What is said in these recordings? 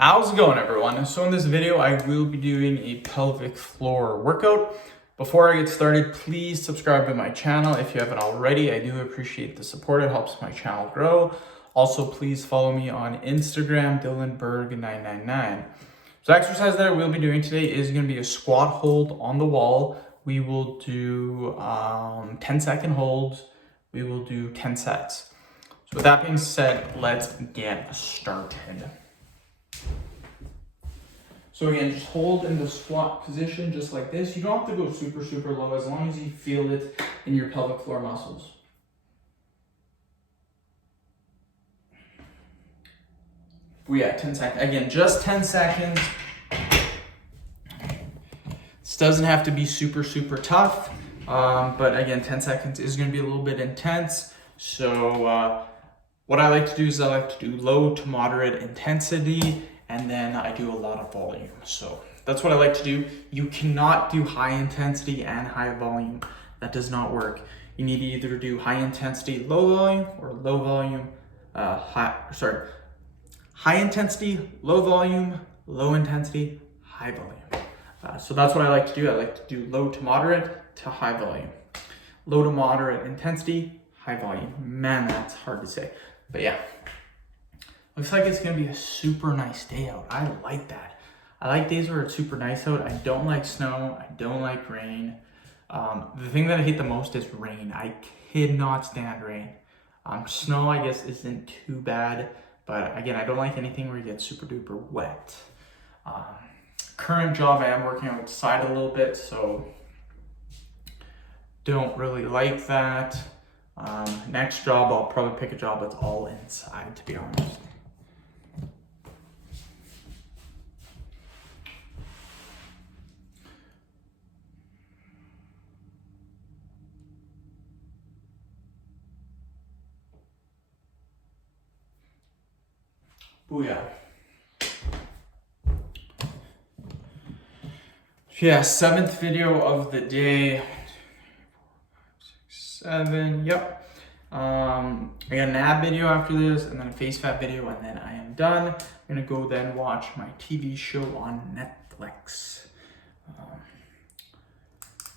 How's it going, everyone? So in this video, I will be doing a pelvic floor workout. Before I get started, please subscribe to my channel if you haven't already. I do appreciate the support. It helps my channel grow. Also, please follow me on Instagram, DylanBerg999. So the exercise that we'll be doing today is going to be a squat hold on the wall. We will do 10-second holds. We will do 10 sets. So with that being said, let's get started. So again, just hold in the squat position just like this. You don't have to go super low as long as you feel it in your pelvic floor muscles. Yeah, 10 seconds. Again, just 10 seconds. This doesn't have to be super tough, but again, 10 seconds is going to be a little bit intense. So what I like to do is I like to do low to moderate intensity, and then I do a lot of volume. So that's what I like to do. You cannot do high intensity and high volume. That does not work. You need to either do high intensity, low volume, or low volume, high intensity, low volume, low intensity, high volume. So that's what I like to do. I like to do low to moderate to high volume. Low to moderate intensity, high volume. Man, that's hard to say. But yeah, looks like it's gonna be a super nice day out. I like that. I like days where it's super nice out. I don't like snow. I don't like rain. The thing that I hate the most is rain. I cannot stand rain. Snow, I guess, isn't too bad. But again, I don't like anything where you get super duper wet. Current job, I am working outside a little bit, so don't really like that. Next job, I'll probably pick a job that's all inside, to be honest. Booyah. Yeah, 7th video of the day. 7, yep. I got an ab video after this, and then a face fat video, and then I am done. I'm gonna go then watch my TV show on Netflix.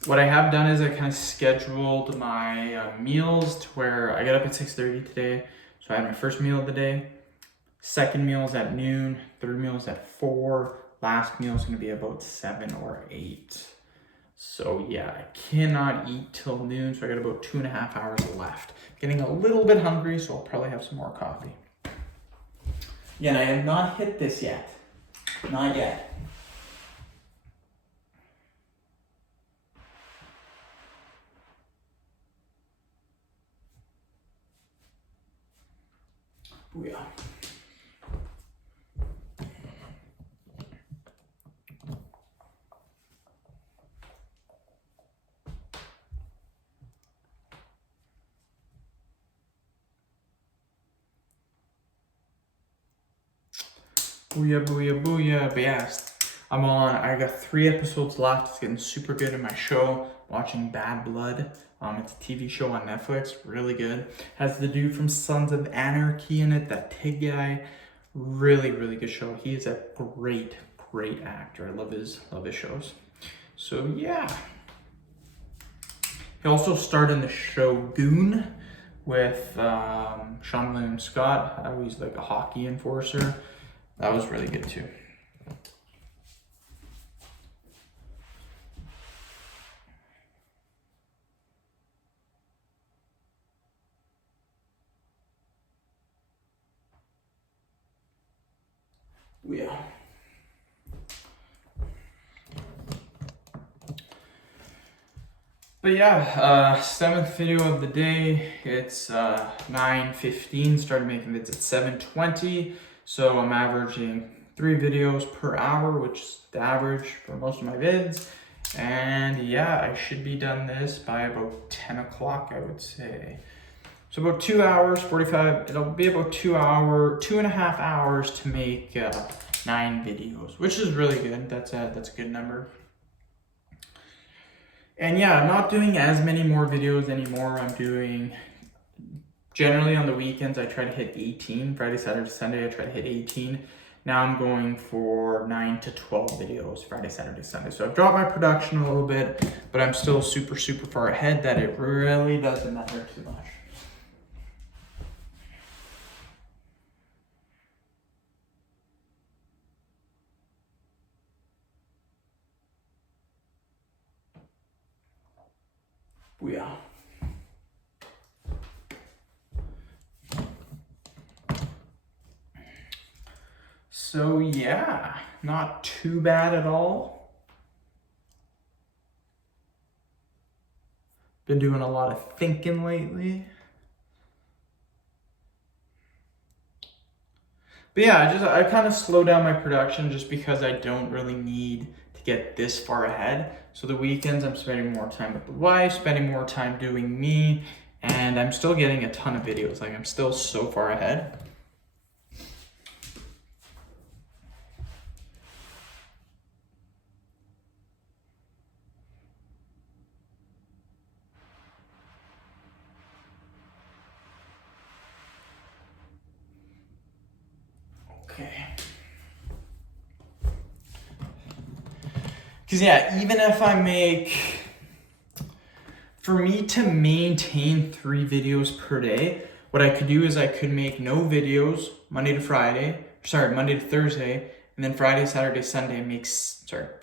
What I have done is I kind of scheduled my meals to where I got up at 6:30 today. So I had my first meal of the day, second meal is at noon, third meal is at 4, last meal is gonna be about 7 or 8. So yeah, I cannot eat till noon, so I got about 2.5 hours left. Getting a little bit hungry, so I'll probably have some more coffee. Again, I have not hit this yet. Not yet. Booyah. Booyah, booyah, booyah. But yes, I got 3 episodes left. It's getting super good in my show. Watching Bad Blood. It's a TV show on Netflix, really good. Has the dude from Sons of Anarchy in it, that Tig guy. Really good show. He is a great actor. I love his shows. So yeah. He also starred in the show Goon with Sean William Scott. How he's like a hockey enforcer. That was really good too. Yeah. But yeah, 7th video of the day. It's 9:15. Started making vids at 7:20. So I'm averaging 3 videos per hour, which is the average for most of my vids. And yeah, I should be done this by about 10 o'clock, I would say. So about 2 hours, 45, it'll be about 2.5 hours to make 9 videos, which is really good. That's a good number. And yeah, I'm not doing as many more videos anymore. I'm doing Generally on the weekends, I try to hit 18. Friday, Saturday, Sunday, I try to hit 18. Now I'm going for 9 to 12 videos Friday, Saturday, Sunday. So I've dropped my production a little bit, but I'm still super, super far ahead that it really doesn't matter too much. Booyah. So yeah, not too bad at all. Been doing a lot of thinking lately. But yeah, I kind of slow down my production just because I don't really need to get this far ahead. So the weekends I'm spending more time with the wife, spending more time doing me, and I'm still getting a ton of videos. Like I'm still so far ahead. Okay. Because yeah, even if I make, for me to maintain 3 videos per day, what I could do is I could make no videos Monday to Thursday, and then Friday, Saturday, Sunday make 7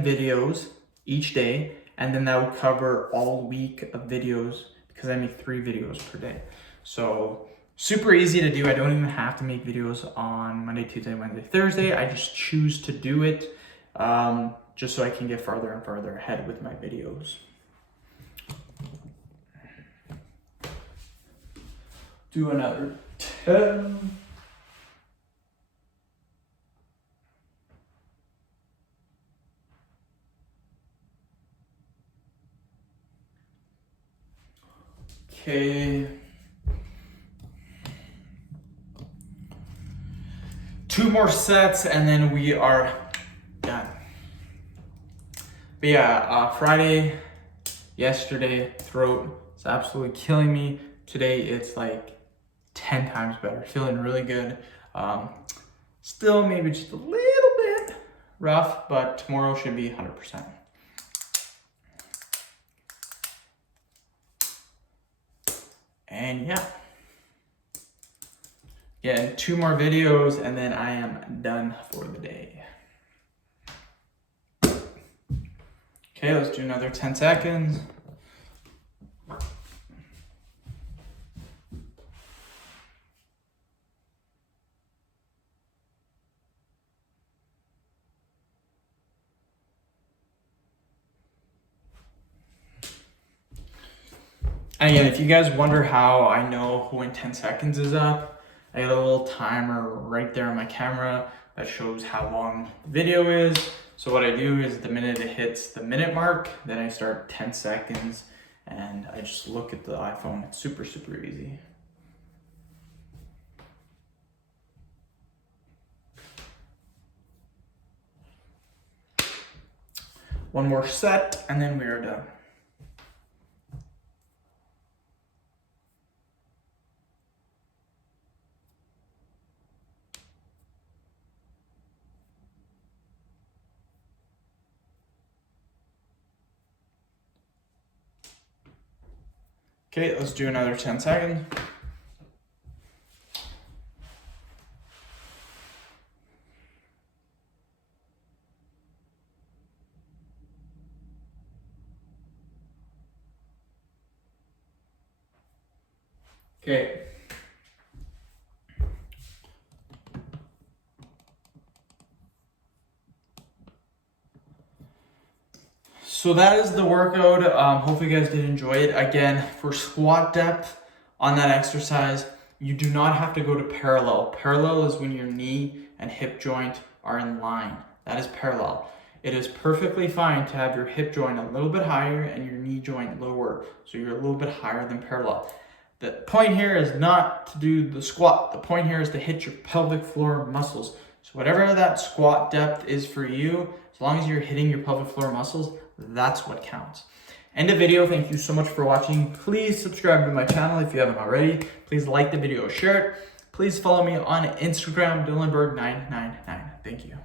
videos each day, and then that would cover all week of videos because I make 3 videos per day. So super easy to do. I don't even have to make videos on Monday, Tuesday, Wednesday, Thursday. I just choose to do it just so I can get farther and farther ahead with my videos. Do another 10. Okay. 2 more sets and then we are done. But yeah, Friday, yesterday, throat is absolutely killing me. Today it's like 10 times better, feeling really good. Still maybe just a little bit rough, but tomorrow should be 100%. And yeah. Yeah, 2 more videos and then I am done for the day. Okay, let's do another 10 seconds. And again, if you guys wonder how I know when 10 seconds is up, I got a little timer right there on my camera that shows how long the video is. So what I do is the minute it hits the minute mark, then I start 10 seconds and I just look at the iPhone. It's super, super easy. One more set and then we are done. Okay, let's do another 10 seconds. Okay. So that is the workout. Hopefully you guys did enjoy it. Again, for squat depth on that exercise, you do not have to go to parallel. Parallel is when your knee and hip joint are in line. That is parallel. It is perfectly fine to have your hip joint a little bit higher and your knee joint lower. So you're a little bit higher than parallel. The point here is not to do the squat. The point here is to hit your pelvic floor muscles. So whatever that squat depth is for you, as long as you're hitting your pelvic floor muscles, that's what counts. End of video. Thank you so much for watching. Please subscribe to my channel if you haven't already. Please like the video, share it. please follow me on Instagram, Dylanberg999. Thank you.